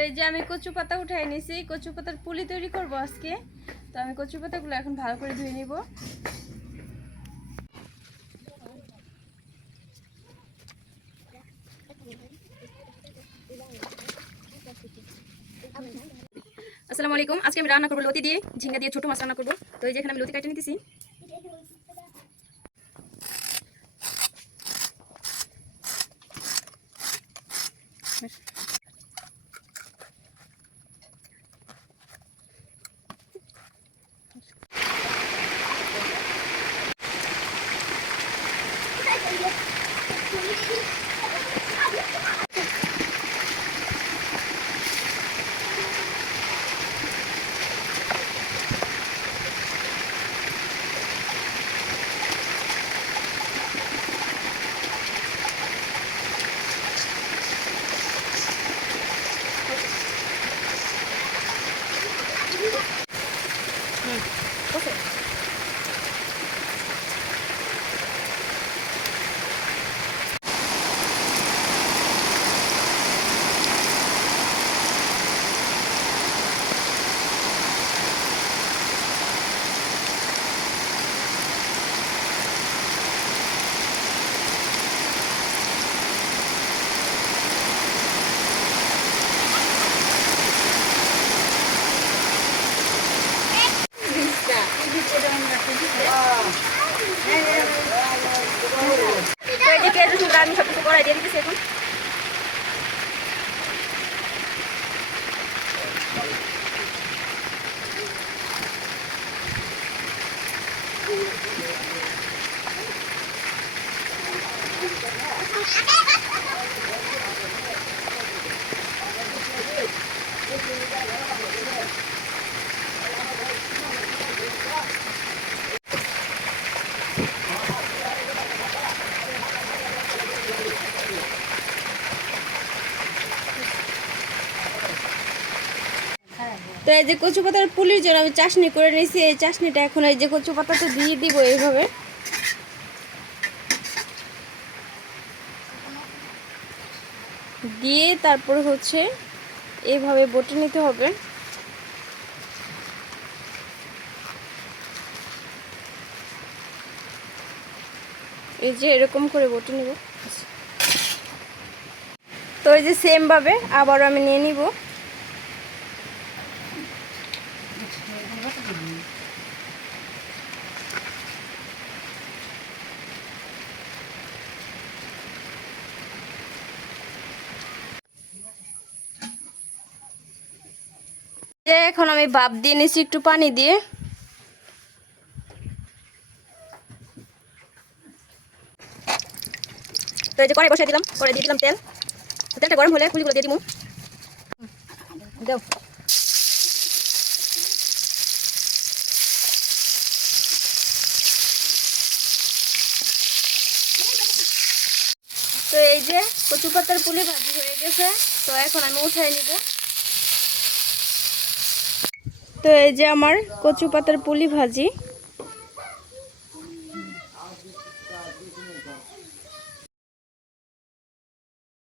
এই যে আমি কচু পাতা উঠাই নিছি। কচু পাতার পুলি তৈরি করব আজকে। তো আমি কচু পাতাগুলো এখন ভালো করে ধুয়ে নিব। আসসালামু আলাইকুম। আজকে আমি রান্না করব লতি দিয়ে, ঝিঙ্গা দিয়ে ছোট মাছ রান্না করব। তো এই যে এখানে আমি লতি কাটে নিতেছি। ওকে I'm তো এই যে কচু পাতার পুলির জন্য আমি চাশনি করে নিয়েছি, এই চাশনিটা এখন এই যে কচু পাতা তো দিয়ে দিব এইভাবে। দিয়ে তারপর হচ্ছে এইভাবে বটে নিতে হবে। এই যে এরকম করে বটে নিব। তো এই যে সেম ভাবে আবারও আমি নিয়ে নিব। এখন আমি ভাপ দিয়ে নিচ্ছি একটু পানি দিয়ে। তো এই যে কড়াই বসাই দিলাম, কড়াই দিয়ে দিলাম তেল। তেলটা গরম হলে পুলিগুলো দিয়ে দিব তো এই যে কচু পাতার পুলি ভাজি হয়ে গেছে, তো এখন আমি উঠাই নিব। তো এই যে আমার কচু পাতার পুলি ভাজি।